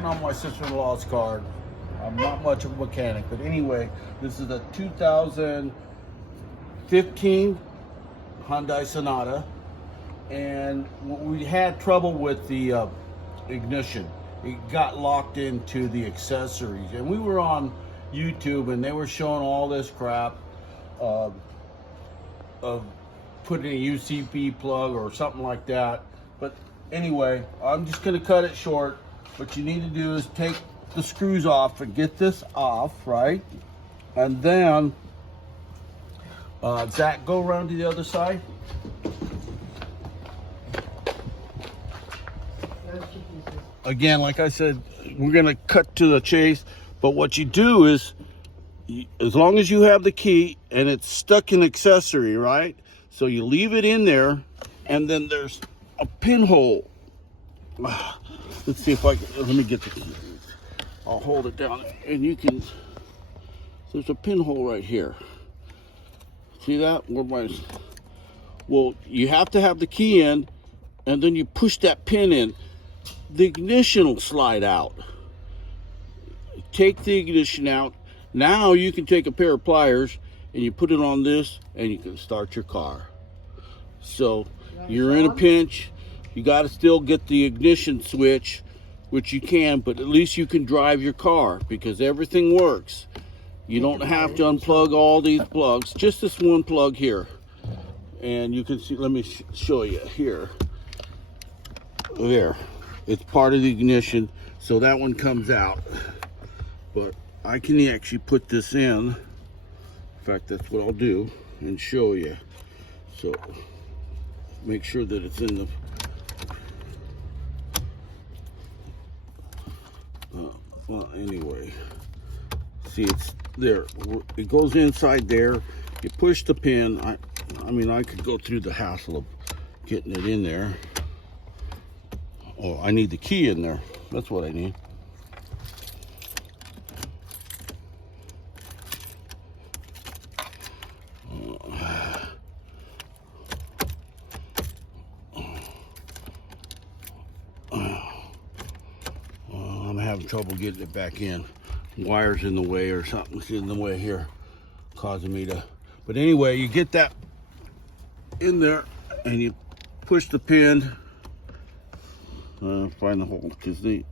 working on my sister-in-law's car. I'm not much of a mechanic, but anyway, this is a 2015 Hyundai Sonata, and we had trouble with the ignition. It got locked into the accessories, and we were on YouTube and they were showing all this crap of putting a UCP plug or something like that. But anyway, I'm just going to cut it short. What you need to do is take the screws off and get this off, right? And then Zach, go around to the other side. Again, like I said, we're gonna cut to the chase, but what you do is, as long as you have the key and it's stuck in accessory, right? So you leave it in there, and then there's a pinhole. Let's see if I can, let me get the key. I'll hold it down, and you can, there's a pinhole right here. See that? Well, you have to have the key in, and then you push that pin in. The ignition will slide out. Take the ignition out. Now you can take a pair of pliers and you put it on this and you can start your car. So you're in a pinch. You got to still get the ignition switch, which you can, but at least you can drive your car because everything works. You don't have to unplug all these plugs, just this one plug here. And you can see, let me show you here. There. It's part of the ignition, so that one comes out. But I can actually put this in. In fact, that's what I'll do and show you. So make sure that it's in the well, anyway, see, it's there. It goes inside there. You push the pin. I mean, I could go through the hassle of getting it in there. Oh, I need the key in there. That's what I need. I'm having trouble getting it back in. Wire's in the way or something's in the way here, causing me to. But anyway, you get that in there and you push the pin. Find the hole, because here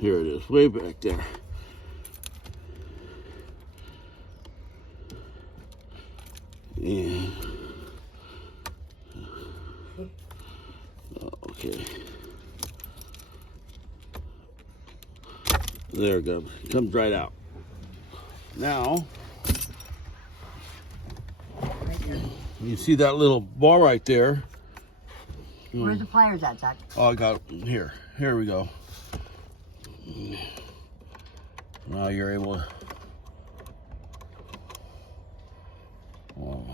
it is, way back there. Yeah. Okay. There it goes. It comes right out. Now, you see that little bar right there? Where's the pliers at, Zach? Oh, I got it here. Here we go. Now you're able to. Oh.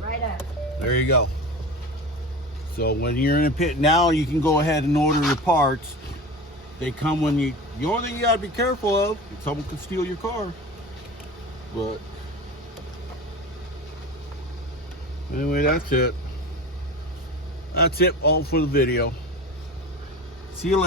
Right up. There you go. So when you're in a pit, now you can go ahead and order the parts. They come when you. The only thing you gotta be careful of is someone could steal your car. But anyway, that's it. That's it all for the video. See you later.